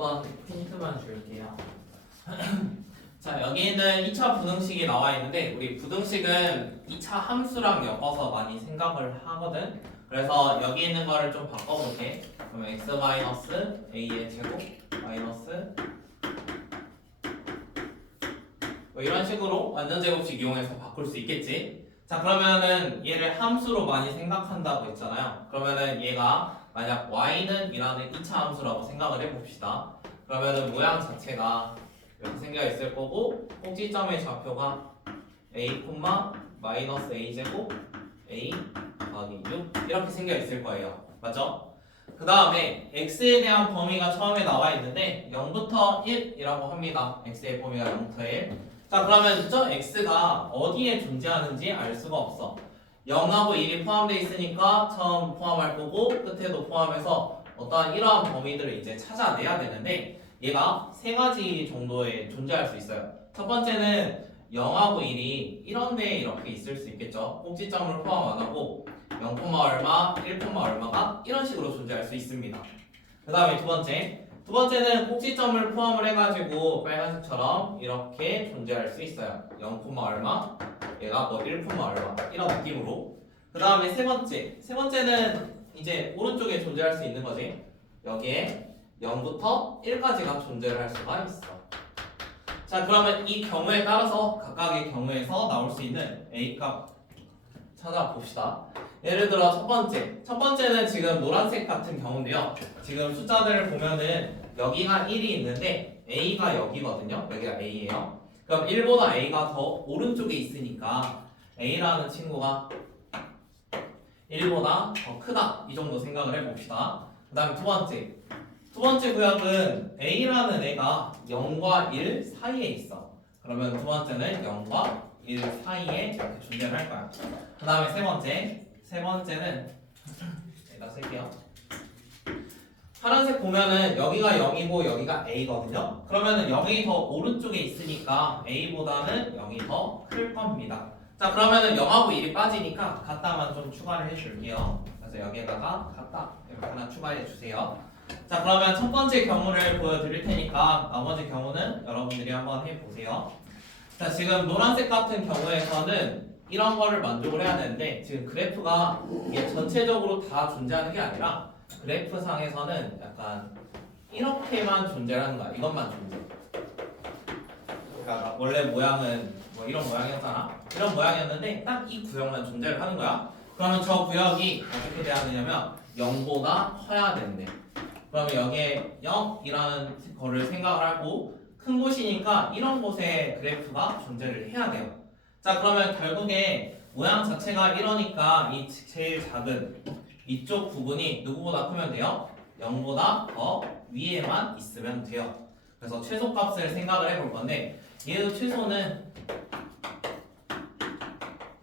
번 힌트만 줄게요. 자, 여기는 2차 부등식이 나와 있는데 우리 부등식은 2차 함수랑 엮어서 많이 생각을 하거든. 그래서 여기 있는 거를 좀 바꿔볼게. 그러면 x-a의 제곱 마이너스 뭐 이런 식으로 완전제곱식 이용해서 바꿀 수 있겠지. 자, 그러면은 얘를 함수로 많이 생각한다고 했잖아요. 그러면은 얘가 만약 y는 이라는 2차 함수라고 생각을 해봅시다. 그러면은 모양 자체가 이렇게 생겨 있을 거고 꼭지점의 좌표가 a, 마이너스 a 제곱 a 더하기 6 이렇게 생겨 있을 거예요. 맞죠? 그 다음에 x에 대한 범위가 처음에 나와 있는데 0부터 1이라고 합니다. x의 범위가 0부터 1. 자, 그러면 저 x가 어디에 존재하는지 알 수가 없어. 0하고 1이 포함되어 있으니까 처음 포함할 거고 끝에도 포함해서 어떠한 이러한 범위들을 이제 찾아내야 되는데 얘가 세 가지 정도에 존재할 수 있어요. 첫 번째는 0하고 1이 이런데 이렇게 있을 수 있겠죠. 꼭지점을 포함 안 하고 0, 얼마, 1, 얼마가 이런 식으로 존재할 수 있습니다. 그 다음에 두 번째는 꼭지점을 포함을 해가지고 빨간색처럼 이렇게 존재할 수 있어요. 0, 얼마, 얘가 뭐 1, 얼마 이런 느낌으로. 그 다음에 세 번째는 이제 오른쪽에 존재할 수 있는 거지. 여기에 0부터 1까지가 존재를 할 수가 있어. 자, 그러면 이 경우에 따라서 각각의 경우에서 나올 수 있는 A값 찾아봅시다. 예를 들어 첫 번째는 지금 노란색 같은 경우인데요. 지금 숫자들을 보면은 여기가 1이 있는데 A가 여기거든요. 여기가 A예요. 그럼 1보다 A가 더 오른쪽에 있으니까 A라는 친구가 1보다 더 크다. 이 정도 생각을 해봅시다. 그 다음에 두 번째 구역은 A라는 애가 0과 1 사이에 있어. 그러면 두 번째는 0과 1 사이에 이렇게 존재를 할 거야. 그 다음에 세 번째는 여기다 쓸게요. 파란색 보면은 여기가 0이고 여기가 A거든요. 그러면은 0이 더 오른쪽에 있으니까 A보다는 0이 더 클 겁니다. 자, 그러면은 0하고 1이 빠지니까 같다만 좀 추가를 해줄게요. 그래서 여기에다가 같다 이렇게 하나 추가해 주세요. 자, 그러면 첫 번째 경우를 보여드릴 테니까 나머지 경우는 여러분들이 한번 해보세요. 자, 지금 노란색 같은 경우에서는 이런 거를 만족을 해야 되는데 지금 그래프가 이게 전체적으로 다 존재하는 게 아니라 그래프상에서는 약간 이렇게만 존재하는 거야. 이것만 존재. 그러니까 원래 모양은 뭐 이런 모양이었잖아. 이런 모양이었는데 딱 이 구역만 존재를 하는 거야. 그러면 저 구역이 어떻게 돼야 되냐면 0보다 커야 된대. 그러면 여기에 0이라는 거를 생각을 하고 큰 곳이니까 이런 곳에 그래프가 존재를 해야 돼요. 자, 그러면 결국에 모양 자체가 이러니까 이 제일 작은 이쪽 부분이 누구보다 크면 돼요? 0보다 더 위에만 있으면 돼요. 그래서 최소값을 생각을 해볼 건데 얘의 최소는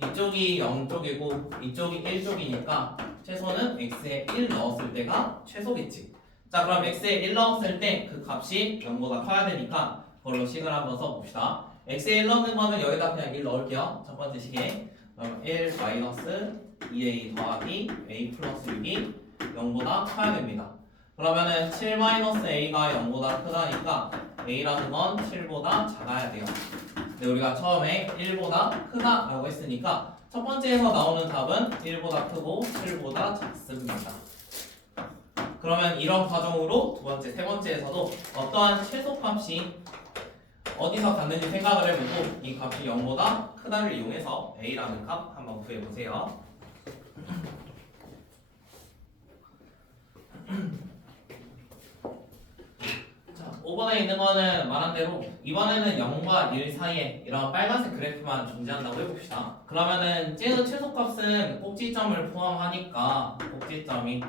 이쪽이 0쪽이고 이쪽이 1쪽이니까 최소는 x에 1 넣었을 때가 최소겠지. 자, 그럼 x에 1 넣었을 때 그 값이 0보다 커야 되니까 그걸로 식을 한번 써봅시다. x에 1 넣는 거는 여기다 그냥 1 넣을게요. 첫 번째 식에. 그럼 1 마이너스 2a 더하기 a 플러스 6이 0보다 커야 됩니다. 그러면은 7 마이너스 a가 0보다 크다니까 a라는 건 7보다 작아야 돼요. 근데 우리가 처음에 1보다 크다라고 했으니까 첫 번째에서 나오는 답은 1보다 크고 7보다 작습니다. 그러면 이런 과정으로 두 번째, 세 번째에서도 어떠한 최소값이 어디서 갔는지 생각을 해보고 이 값이 0보다 크다를 이용해서 a라는 값 한번 구해보세요. 자, 5번에 있는 거는 말한 대로 이번에는 0과 1 사이에 이런 빨간색 그래프만 존재한다고 해봅시다. 그러면은 쟤의 최소값은 꼭지점을 포함하니까 꼭지점이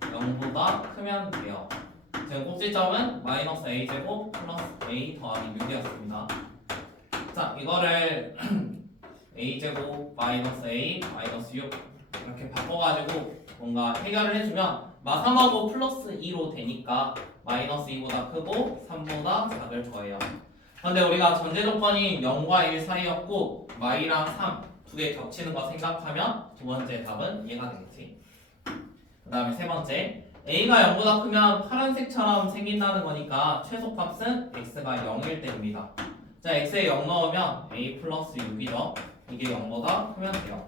0보다 크면 돼요. 지금 꼭지점은 마이너스 a제곱 플러스 a 더하기 6이었습니다. 자, 이거를 a제곱 마이너스 a 마이너스 6 이렇게 바꿔가지고 뭔가 해결을 해주면 마3하고 플러스 2로 되니까 마이너스 2보다 크고 3보다 작을 거예요. 그런데 우리가 전제 조건이 0과 1 사이였고 마이랑 3 두 개 겹치는 거 생각하면 두 번째 답은 얘가 되겠지. 그 다음에 세 번째 a가 0보다 크면 파란색처럼 생긴다는 거니까 최소값은 x가 0일 때입니다. 자, x에 0 넣으면 a 플러스 6이죠. 이게 0보다 크면 돼요.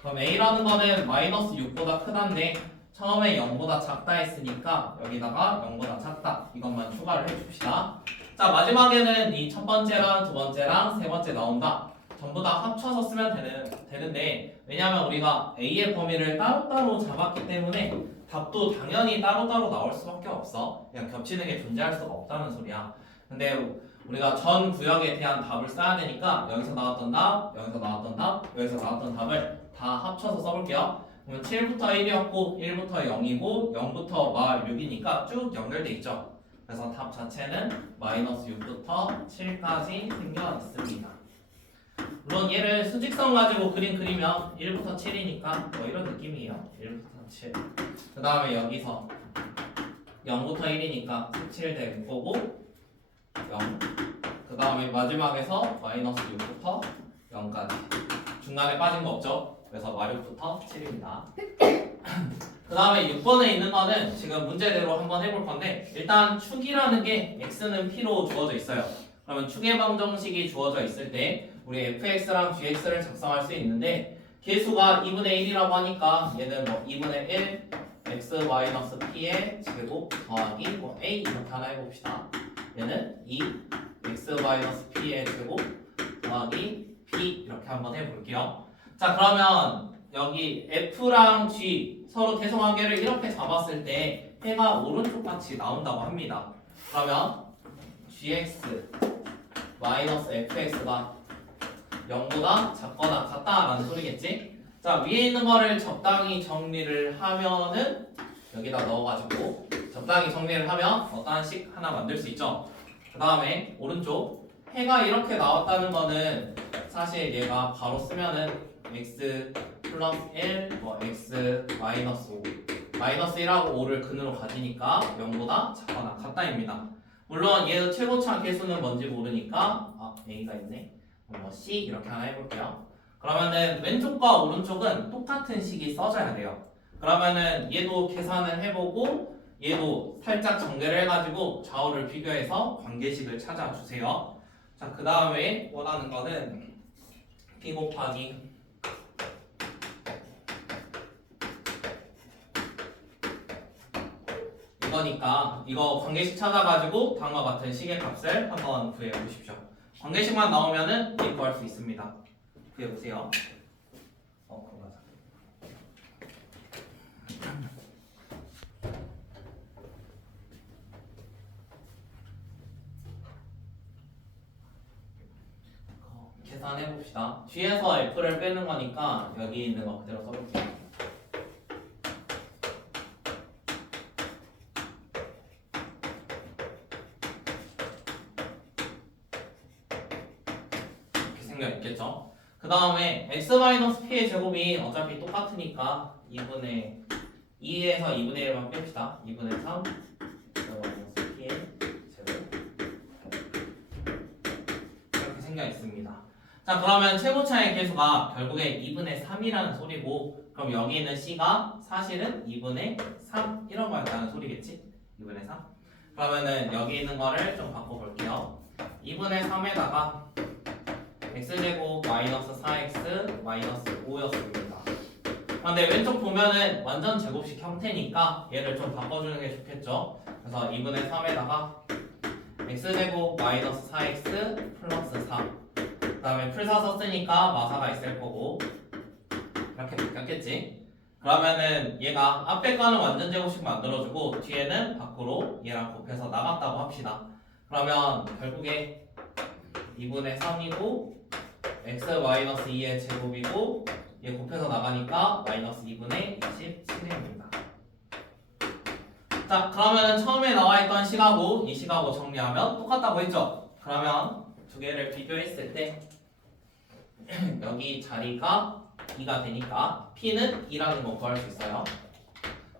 그럼 a라는 거는 마이너스 6보다 크다인데 처음에 0보다 작다 했으니까 여기다가 0보다 작다 이것만 추가를 해줍시다. 자, 마지막에는 이 첫 번째랑 두 번째랑 세 번째 나온다. 전부 다 합쳐서 쓰면 되는데 왜냐하면 우리가 a의 범위를 따로따로 잡았기 때문에 답도 당연히 따로따로 나올 수밖에 없어. 그냥 겹치는 게 존재할 수가 없다는 소리야. 근데 우리가 전 구역에 대한 답을 써야 되니까 여기서 나왔던 답, 여기서 나왔던 답, 여기서 나왔던 답을 다 합쳐서 써볼게요. 그러면 7부터 1이었고 1부터 0이고 0부터 마 6이니까 쭉 연결돼 있죠. 그래서 답 자체는 마이너스 6부터 7까지 생겨있습니다. 물론 얘를 수직선 가지고 그리면 1부터 7이니까 뭐 이런 느낌이에요. 1부터 7. 그 다음에 여기서 0부터 1이니까 17 될 거고 0. 그 다음에 마지막에서 마이너스 6부터 0까지. 중간에 빠진 거 없죠? 그래서 마력부터 7입니다. 그 다음에 6번에 있는 거는 지금 문제대로 한번 해볼 건데 일단 축이라는 게 x는 p로 주어져 있어요. 그러면 축의 방정식이 주어져 있을 때 우리 fx랑 gx를 작성할 수 있는데 계수가 2분의 1이라고 하니까 얘는 뭐 2분의 1 x-p의 제곱 더하기 뭐 a 이렇게 하나 해봅시다. 얘는 2 x-p의 제곱 더하기 p 이렇게 한번 해볼게요. 자, 그러면 여기 f랑 g 서로 대성관계를 이렇게 잡았을 때 해가 오른쪽 같이 나온다고 합니다. 그러면 gx 마이너스 fx가 0보다 작거나 같다라는 소리겠지? 자, 위에 있는 거를 적당히 정리를 하면은 여기다 넣어가지고 적당히 정리를 하면 어떠한 식 하나 만들 수 있죠. 그 다음에 오른쪽 해가 이렇게 나왔다는 거는 사실 얘가 바로 쓰면은 x 플러스 1, 뭐 x 마이너스 5 마이너스 1하고 5를 근으로 가지니까 0보다 작거나 같다입니다. 물론 얘의 최고차 계수는 뭔지 모르니까 a가 있네. 뭐 c 이렇게 하나 해볼게요. 그러면은 왼쪽과 오른쪽은 똑같은 식이 써져야 돼요. 그러면은 얘도 계산을 해보고 얘도 살짝 전개를 해가지고 좌우를 비교해서 관계식을 찾아주세요. 자, 그 다음에 원하는 거는 p 곱하기 이거니까 이거 관계식 찾아가지고 다음과 같은 식의 값을 한번 구해보십시오. 관계식만 나오면은 얘 구할 수 있습니다. 구해보세요. 그거 맞아. 계산해봅시다. G에서 F를 빼는 거니까 여기 있는 거 그대로 써볼게요. 있겠죠. 그 다음에 x-p의 제곱이 어차피 똑같으니까 2분의 2에서 2분의 1만 뺍시다. 2분의 3 x-p의 제곱 이렇게 생겨 있습니다. 자, 그러면 최고차의 계수가 결국에 2분의 3이라는 소리고 그럼 여기 있는 c가 사실은 2분의 3 이런 거였다는 소리겠지? 2분의 3 그러면은 여기 있는 거를 좀 바꿔볼게요. 2분의 3에다가 x제곱 마이너스 4x 마이너스 5였습니다. 근데 왼쪽 보면은 완전 제곱식 형태니까 얘를 좀 바꿔주는 게 좋겠죠. 그래서 2분의 3에다가 x제곱 마이너스 4x 플러스 4 그 다음에 풀사 썼으니까 마사가 있을 거고 이렇게 바뀌었겠지. 그러면은 얘가 앞에 거는 완전 제곱식 만들어주고 뒤에는 밖으로 얘랑 곱해서 나갔다고 합시다. 그러면 결국에 2분의 3이고 x-2의 제곱이고 얘 곱해서 나가니까 마이너스 2분의 27입니다. 자, 그러면 처음에 나와있던 식하고 이 식하고 정리하면 똑같다고 했죠? 그러면 두 개를 비교했을 때 여기 자리가 2가 되니까 p는 2라는 거 구할 수 있어요.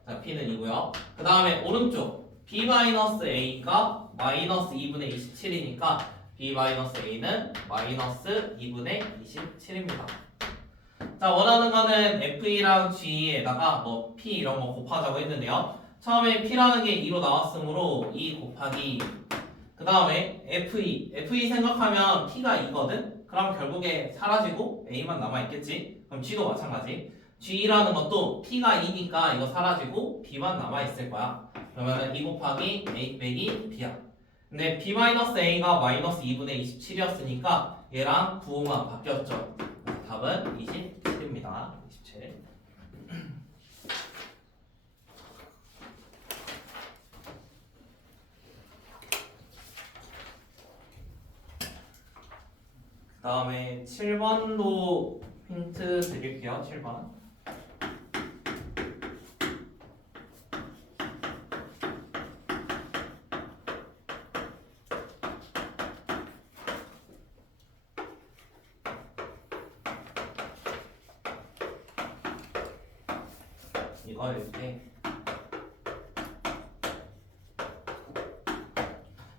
자, p는 2고요. 그 다음에 오른쪽 b-a가 마이너스 2분의 27이니까 b-a는 마이너스 2분의 27입니다. 자, 원하는 거는 f2랑 g에다가 뭐 p 이런 거 곱하자고 했는데요. 처음에 P라는 게 2로 나왔으므로 2 곱하기 그 다음에 F2 생각하면 T가 2거든? 그럼 결국에 사라지고 A만 남아있겠지? 그럼 G도 마찬가지. G라는 것도 T가 2니까 이거 사라지고 B만 남아있을 거야. 그러면은 2 곱하기 A 빼기 B야. 근데 B-A가 마이너스 2분의 27이었으니까 얘랑 부호가 바뀌었죠. 답은 27입니다. 27. 그 다음에 7번도 힌트 드릴게요. 7번. 이거 이렇게.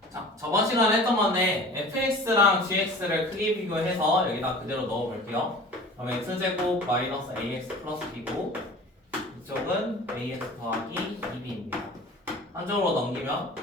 자, 저번 시간에 했던 건데 fx랑 gx를 크게 비교해서 여기다 그대로 넣어볼게요. 그러면 x제곱 마이너스 ax 플러스 b고 이쪽은 ax 더하기 2b입니다. 한쪽으로 넘기면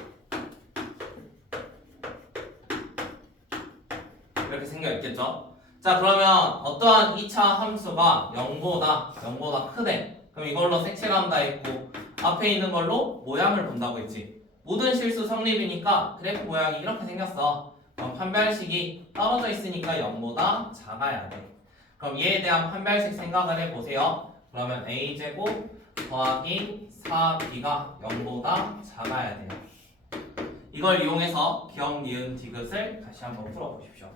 이렇게 생겨있겠죠? 자, 그러면 어떠한 2차 함수가 0보다 크대. 그럼 이걸로 색칠을 한다 했고 앞에 있는 걸로 모양을 본다고 했지. 모든 실수 성립이니까 그래프 모양이 이렇게 생겼어. 그럼 판별식이 떨어져 있으니까 0보다 작아야 돼. 그럼 얘에 대한 판별식 생각을 해보세요. 그러면 a제곱 더하기 4b가 0보다 작아야 돼요. 이걸 이용해서 기억, 니은, 디귿을 다시 한번 풀어보십시오.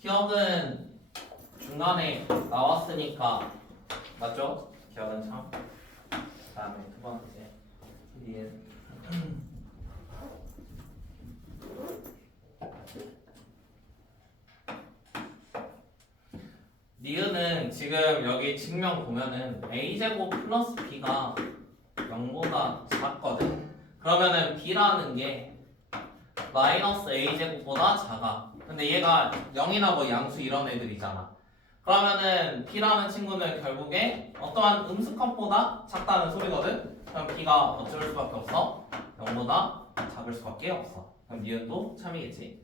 기억은 중간에 나왔으니까 맞죠? 기억은 참. 다음에 두 번째 니은. 니은은 지금 여기 증명 보면은 a제곱 플러스 b가 0보다 작거든. 그러면은 b라는 게 마이너스 a제곱보다 작아. 근데 얘가 0이나 뭐 양수 이런 애들이잖아. 그러면은 b라는 친구는 결국에 어떠한 음수값보다 작다는 소리거든. 그럼 b가 어쩔 수밖에 없어? 0보다 작을 수밖에 없어. 그럼 니은도 참이겠지.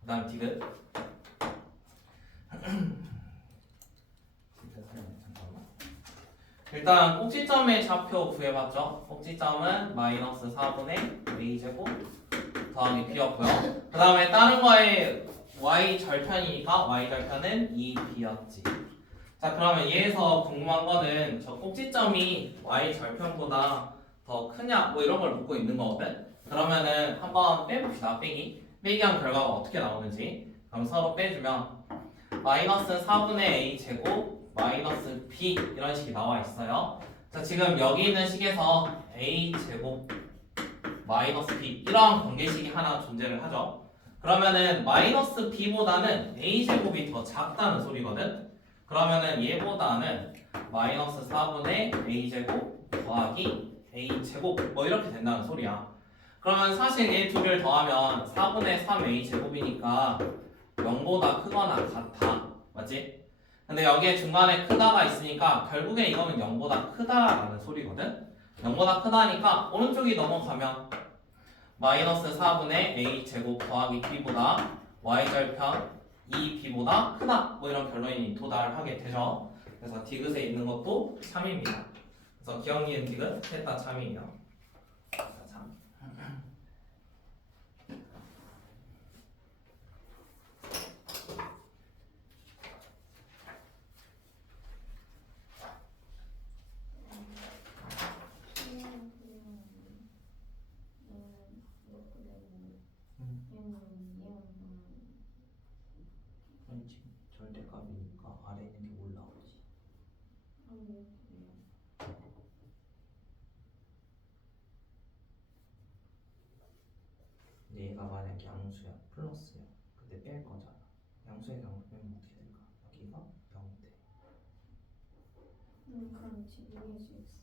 그 다음 디귿. 일단 꼭지점의 좌표 구해봤죠? 꼭지점은 마이너스 4분의 a제곱 더하기 b였고요. 그 다음에 다른 거에 y 절편이니까 y 절편은 2b였지. 자, 그러면 얘에서 궁금한 거는 저 꼭지점이 y 절편보다 더 크냐 뭐 이런 걸 묻고 있는 거거든. 그러면은 한번 빼봅시다. 빼기 한 결과가 어떻게 나오는지. 그럼 서로 빼주면 마이너스 4분의 a 제곱 마이너스 b 이런 식이 나와 있어요. 자, 지금 여기 있는 식에서 a 제곱 마이너스 b 이러한 관계식이 하나 존재를 하죠. 그러면은 마이너스 b보다는 a 제곱이 더 작다는 소리거든. 그러면은 얘보다는 마이너스 4분의 a 제곱 더하기 a 제곱 뭐 이렇게 된다는 소리야. 그러면 사실 얘 두 개를 더하면 4분의 3a 제곱이니까 0보다 크거나 같아. 맞지? 근데 여기에 중간에 크다가 있으니까 결국에 이거는 0보다 크다라는 소리거든. 0보다 크다니까 오른쪽이 넘어가면 마이너스 4분의 a 제곱 더하기 b보다 y절편 2b보다 크다 뭐 이런 결론이 도달하게 되죠. 그래서 디귿에 있는 것도 3입니다. 그래서 기억, 니은, 디귿 셋 다 참이에요. 참. 절대값이니까 아래 있는 게 올라오지. 얘가 만약 양수야 플러스야. 근데 뺄 거잖아. 양수에 양수 빼면 어떻게 될까? 여기가 0돼. 그렇지. 위에 GX.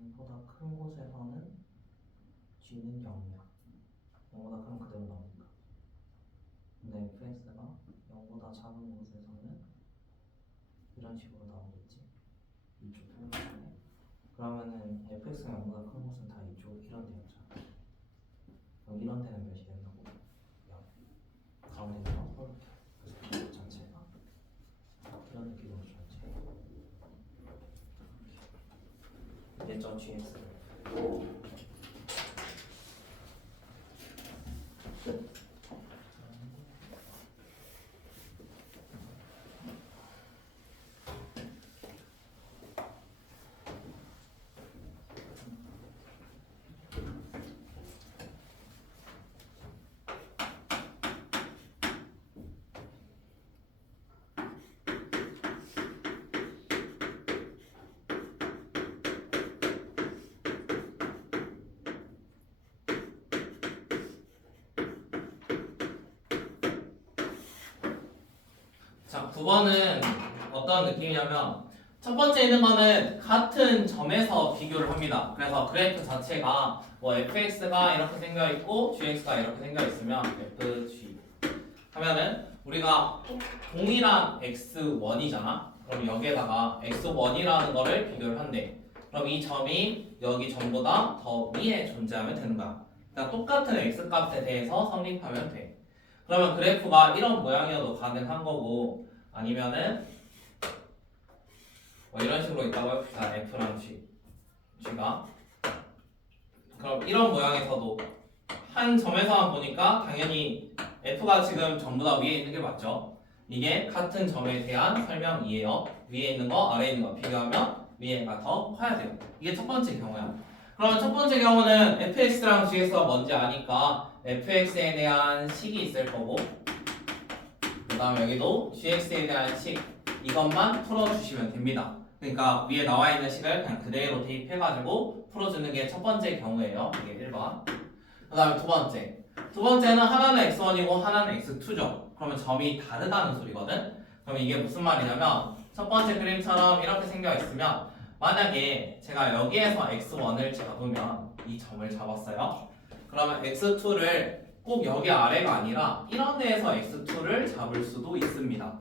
0보다 큰 곳에서는 g는 0이야. 0보다 크면 그대로 나오니까. 근데 fx가 0보다 작은 곳에서는 이런 식으로 나오겠지. 이쪽 통계선에. 그러면은 fx가 0보다 큰 곳은 다 이쪽 이런 데였잖아. 그럼 이런 데는 몇이 된다고? 0. 가운데는 이렇게. 그래서 그 자체가 이런 느낌으로 전체. 내점 gx. 자, 9번은 어떤 느낌이냐면 첫 번째 있는 거는 같은 점에서 비교를 합니다. 그래서 그래프 자체가 뭐 fx가 이렇게 생겨 있고 gx가 이렇게 생겨 있으면 fg 하면은 우리가 동일한 x1이잖아. 그럼 여기에다가 x1이라는 거를 비교를 한대. 그럼 이 점이 여기 점보다 더 위에 존재하면 되는 거야. 그러니까 똑같은 x 값에 대해서 성립하면 돼. 그러면 그래프가 이런 모양이어도 가능한 거고 아니면은 뭐 이런 식으로 있다고 해봅시다. F랑 G가 그럼 이런 모양에서도 한 점에서만 보니까 당연히 F가 지금 전부 다 위에 있는 게 맞죠? 이게 같은 점에 대한 설명이에요. 위에 있는 거 아래에 있는 거 비교하면 위에가 더 커야 돼요. 이게 첫 번째 경우야. 그러면 첫 번째 경우는 fx랑 gx가 뭔지 아니까 fx에 대한 식이 있을 거고 그 다음에 여기도 gx에 대한 식 이것만 풀어주시면 됩니다. 그러니까 위에 나와 있는 식을 그냥 그대로 대입해가지고 풀어주는 게 첫 번째 경우예요. 이게 1번. 그 다음에 두 번째는 하나는 x1이고 하나는 x2죠. 그러면 점이 다르다는 소리거든. 그럼 이게 무슨 말이냐면 첫 번째 그림처럼 이렇게 생겨 있으면 만약에 제가 여기에서 x1을 잡으면 이 점을 잡았어요. 그러면 x2를 꼭 여기 아래가 아니라 이런 데에서 x2를 잡을 수도 있습니다.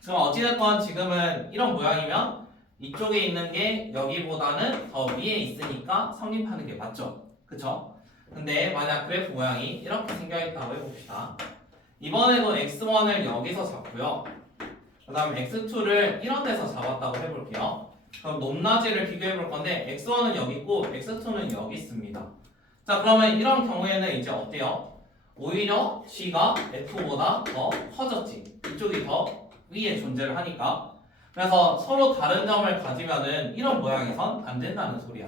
지금 어찌됐건 지금은 이런 모양이면 이쪽에 있는 게 여기보다는 더 위에 있으니까 성립하는 게 맞죠? 그쵸? 근데 만약 그래프 모양이 이렇게 생겨있다고 해봅시다. 이번에도 x1을 여기서 잡고요. 그 다음에 x2를 이런 데서 잡았다고 해볼게요. 그럼 높낮이를 비교해 볼 건데 x1은 여기 있고 x2는 여기 있습니다. 자, 그러면 이런 경우에는 이제 어때요? 오히려 g가 f보다 더 커졌지. 이쪽이 더 위에 존재를 하니까. 그래서 서로 다른 점을 가지면은 이런 모양에선 안 된다는 소리야.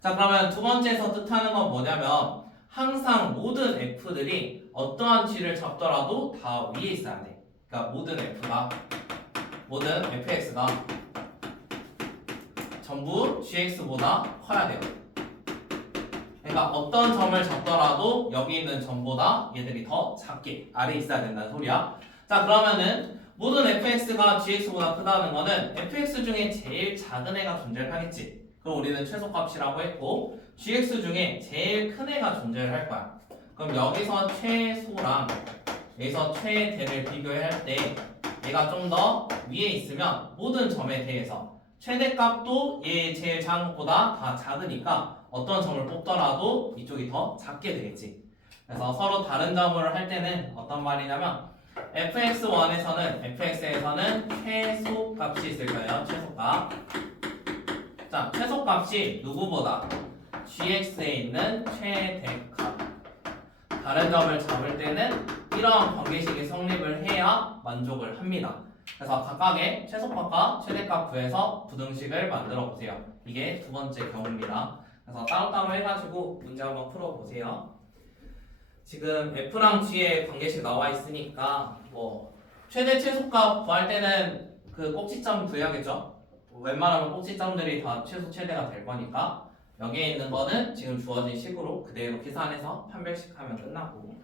자, 그러면 두 번째에서 뜻하는 건 뭐냐면 항상 모든 f들이 어떠한 g를 잡더라도 다 위에 있어야 돼. 그러니까 모든 fx가 전부 gx보다 커야 돼요. 그러니까 어떤 점을 잡더라도 여기 있는 점보다 얘들이 더 작게 아래에 있어야 된다는 소리야. 자, 그러면은 모든 fx가 gx보다 크다는 거는 fx 중에 제일 작은 애가 존재하겠지. 그럼 우리는 최소값이라고 했고 gx 중에 제일 큰 애가 존재를 할 거야. 그럼 여기서 최소랑 여기서 최대를 비교할 때 얘가 좀 더 위에 있으면 모든 점에 대해서 최대값도 얘 제일 작은 것보다 다 작으니까 어떤 점을 뽑더라도 이쪽이 더 작게 되겠지. 그래서 서로 다른 점을 할 때는 어떤 말이냐면 fx에서는 최소값이 있을 거예요. 최소값. 자, 최소값이 누구보다 gx에 있는 최대값. 다른 점을 잡을 때는 이러한 관계식이 성립을 해야 만족을 합니다. 그래서 각각의 최소값과 최대값 구해서 부등식을 만들어 보세요. 이게 두 번째 경우입니다. 그래서 따로따로 해가지고 문제 한번 풀어보세요. 지금 f랑 g의 관계식 나와 있으니까 뭐 최대 최소값 구할 때는 그 꼭지점 구해야겠죠. 웬만하면 꼭지점들이 다 최소 최대가 될 거니까 여기에 있는 거는 지금 주어진 식으로 그대로 계산해서 판별식 하면 끝나고